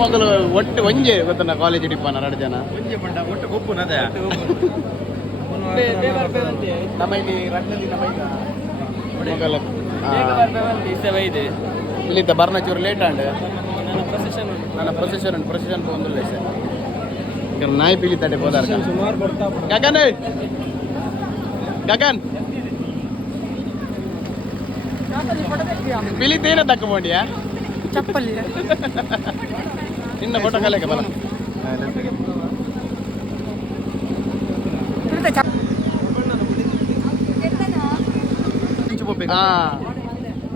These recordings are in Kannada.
ಮಗಳು ಒಟ್ಟು ಒಂಜೆ ಗೊತ್ತನ ಕಾಲೇಜ್ ಡಿಪ್ಪನ 2 ಜನ ಒಂಜೆ ಪಂಡ ಒಟ್ಟು ಗೊಪ್ಪುನ ಅದೇ ನಮ್ಮ ಇಲ್ಲಿ ರಟ್ಟಲ್ಲಿ ನಮ್ಮ ಈಗ ಇಲ್ಲಿದ್ದ ಬರ್ನಚೂರು ಲೇಟ್ ಆಂಡ್ ನನ್ನ ಪ್ರೊಸೆಷನ್ ಬಂದಿಲ್ಲ ಸರ್ ನಾಯಿ ಪಿಲಿ ತಡೆ ಹೋದಾರ ಗಗನ್ ಗಗನ್ ಪಿಲಿತೇನ ತಕ್ಕೊಂಡ್ಯಾ chappal ನಿನ್ನ ಫೋಟೋ ಕಲೆಗೆ ಬಲ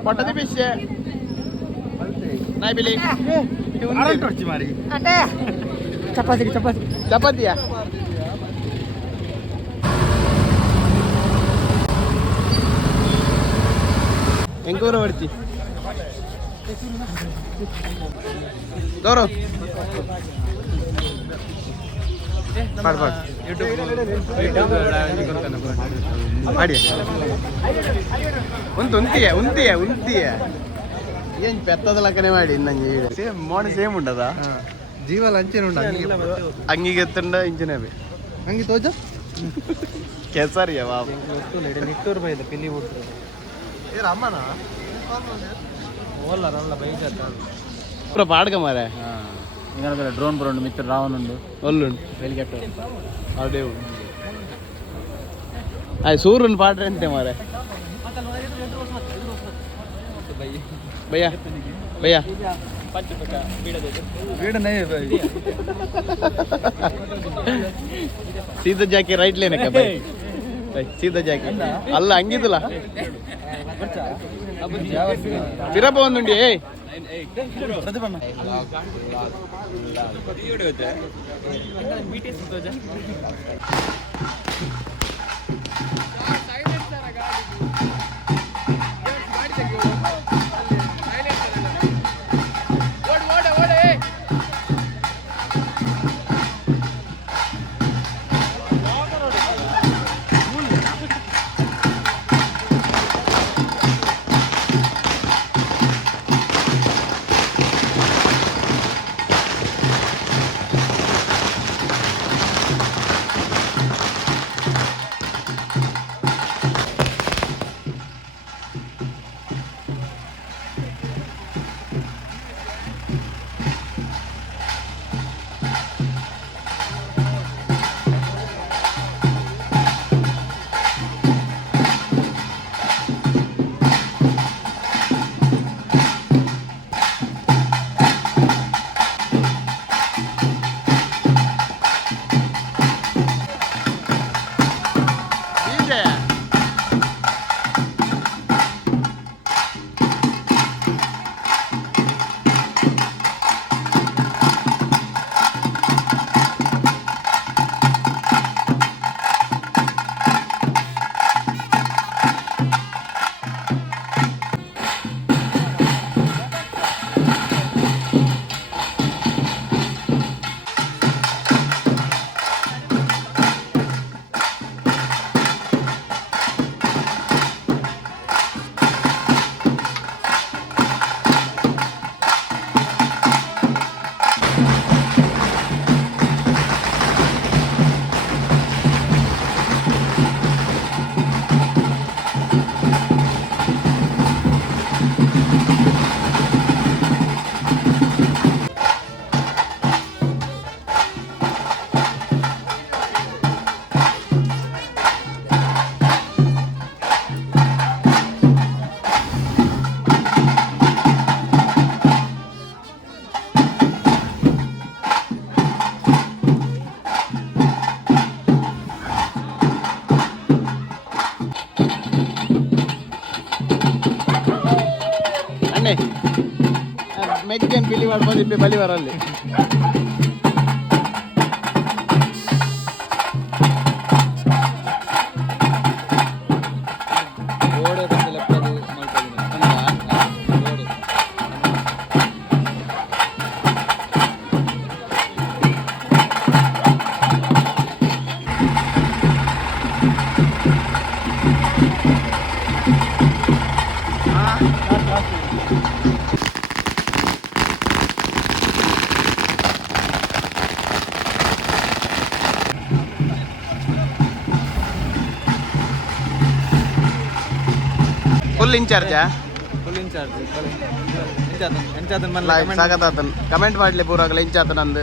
ಪಟ್ಟದ ಫಿಶ್ ನಾಯಿ ಬಿಲಿ ಚಪಾತಿಯಾ ಎಂಕೂರ ಹೊಡ್ತಿ ತೋರು ಮಾಡಿ ಉಂತಿಯ ಏನ್ ಪೆತ್ತದ ಲಕ್ಕನೆ ಮಾಡಿ ನಂಗೆ ಸೇಮ್ ಮೋಡಿ ಸೇಮ್ ಉಂಟದ ಜೀವಲ ಅಂಚೆನ ಉಂಟು ಅಂಗಿಗೆ ಎತ್ತಂಡ ಇಂಚಿನ ಹಂಗೆ ತೋಜ ಕೆಸರಿಯ ನಿಟ್ಟೂರು ಬೈದ ಪಿಲಿ ಬಿಟ್ರು ಏ ಅಮ್ಮನ ಓಲ್ಲ ರಲ್ಲ ಬೈದ ಪೂರ ಪಾಡ್ಕ ಮಾರೆ ఇంకా డ్రోన్ బ్రోండు మిత్ర రావనుండు ఒల్లుండు హెలికాప్టర్ అదే అది సూర్యుని పాట అంతే మారే భయ్యా భయ్యా सीधा जाके राइट लेने का भाई सीधा जाके अल्ला हंगिदला फिर बंदुंडी ಮೆಗ್ಗನ್ ಬಿಲಿ ಮಾಡ್ಬೋದು ಬಲಿ ಬರಲ್ಲಿ ಫುಲ್ ಇನ್ಚಾರ್ಜಾ ಫುಲ್ ಇನ್ಚಾರ್ಜ್ ಎಂಚಾತನ್ ಸಾಕತ್ತಾತನ್ ಕಮೆಂಟ್ ಮಾಡ್ಲಿ ಪೂರಾಗಲ ಇಂಚಾತನ್ ಅಂದು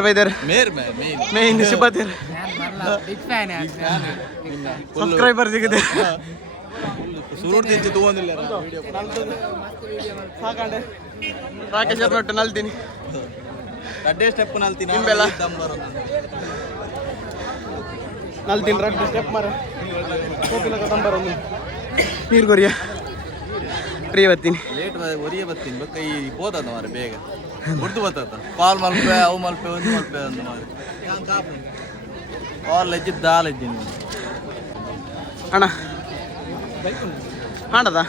ಬೈದರ್ ಮೇರ್ ಮೇನ್ ಶಿಬಾತಿರ್ ಬಿಗ್ ಫ್ಯಾನ್ ಸಬ್ಸ್ಕ್ರೈಬರ್ ಸಿಗಿದೆ ಸುರುಡ್ ತಿಂಚು ತಗೊಂಡಿಲ್ಲ ಸಾಕಂಡೆ ರಾಕೇಶ್ ಅವ್ರ ನೋಟ್ಟು ನಲ್ತೀನಿ ಅಡ್ಡೇ ಸ್ಟೆಪ್ ನಲ್ತೀನಿ ನಿಂಬೆಲ್ಲ ನಲ್ತೀನಿ ರಡ್ಡು ಸ್ಟೆಪ್ ಮಾರ ಕೋಪಿಲ ತಂಬರ ಒಂದು ನೀರು ಕೊರಿಯ ಫ್ರೀ ಬರ್ತೀನಿ ಲೇಟ್ ಒರಿಯ ಬರ್ತೀನಿ ಬಕ್ಕ ಈ ಹೋದದ ಮಾರೆ ಬೇಗ ಉರ್ದು ಬರ್ತದ ಕಾಲ್ ಮಲ್ಪೆ ಅವು ಮಲ್ಪೆ ಒಂದು ಮಲ್ಪೆ ಒಂದು ಮಾರೆ ಕಾಲ್ ಎಜ್ಜಿದ್ದು ದಾಲ್ ಎಜ್ಜಿನಿ ಅಣ್ಣ ಹಾಂಡದ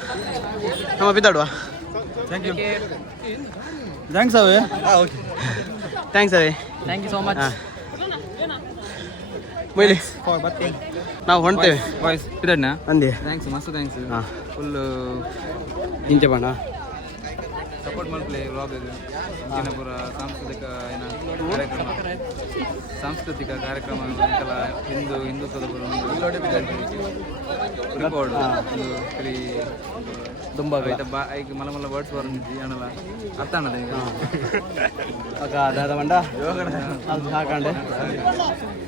ನಮ್ಮ ಬಿದ್ದಾಡುವ ಥ್ಯಾಂಕ್ ಯು ಥ್ಯಾಂಕ್ಸ್ ಅವೇ ಓಕೆ ಥ್ಯಾಂಕ್ಸ್ ಅವೇ ಥ್ಯಾಂಕ್ ಯು ಸೋ ಮಚ್ ಮೊಯ್ಲಿ ಫಾರ್ ಬರ್ತೀನಿ ನಾವು ಹೊಂಟೇವೆ ವಾಯ್ಸ್ ಇದನ್ನ ಅಂದೆ ಥ್ಯಾಂಕ್ಸ್ ಮಸ್ತ್ ಥ್ಯಾಂಕ್ಸ್ ಹಾಂ ಫುಲ್ ಇಂಚೆ ಬಣ್ಣ ಸಪೋರ್ಟ್ ಮಲ್ಪ್ಲೆ ವ್ಲಾಗ್ ಇದು ದಿನಪುರ ಸಾಂಸ್ಕೃತಿಕ ಕಾರ್ಯಕ್ರಮ ಇಂಕಲ ಹಿಂದುತ್ವದ ಪುರ ಒಂದು ರೆಕಾರ್ಡ್ ಒಂದು ಕಲಿ ತುಂಬ ಈಗ ಮಲ ವರ್ಡ್ಸ್ ಬರ್ನಿದ್ದಿ ಅಣ್ಣಲ್ಲ ಅರ್ಥ ಅನ್ನದ ಈಗ ಅಕ್ಕ ದಾದ ಮಂಡ ಅದು ಸಾಕಂಡೆ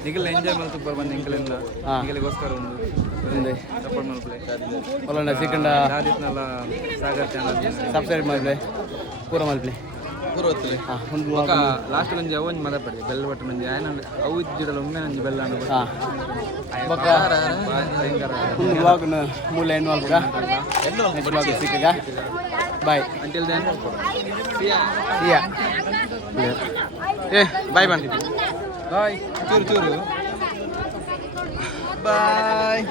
ನಿಗಲ್ ಎಂಜಾಯ್ ಮಾಡ್ತು ಬಂದು ಇಂಕಲಿಂದ ನಿಗಲಿಗೋಸ್ಕರ ಒಂದು ಸಪೋರ್ಟ್ ಮಲ್ಪ್ಲೆ ಒಳ್ಳೆ ಸಿಕ್ಕಂಡ ಆದಿತ್ನೆಲ್ಲ ಸಾಗರ್ ಚಾನಲ್ ಸಬ್ಸ್ಕ್ರೈಬ್ ಮಾಡ್ಲೆ ಪೂರ ಮಲ್ಪ್ಲೆ ಪೂರ ಹೊತ್ತಲೆ ಹಾಂ ಒಂದು ಲಾಸ್ಟ್ ಒಂಜಿ ಅವೊಂಜಿ ಮದ ಪಡಿ ಬೆಲ್ಲ ಬಟ್ಟು ನಂಜಿ ಆಯ್ನ ಅವು ಇದ್ದಿಡಲ್ಲ ಒಮ್ಮೆ ನಂಜಿ ಬೆಲ್ಲ ಅನ್ನು ಹಾಂ ಬೊಕ್ಕ ಭಯಂಕರ ಒಂದು ಬ್ಲಾಗ್ನ ಮೂಲ ಹೆಣ್ಣು ಅಲ್ಗ ನೆಕ್ಸ್ಟ್ ಬ್ಲಾಗ್ ಸಿಕ್ಕಗ ಬಾಯ್ ಅಂಟಿಲ್ ದೆನ್ ಸಿಯಾ ಏ ಬಾಯ್ ಬನ್ನಿ ಬಾಯ್ ಚೂರು ಬಾಯ್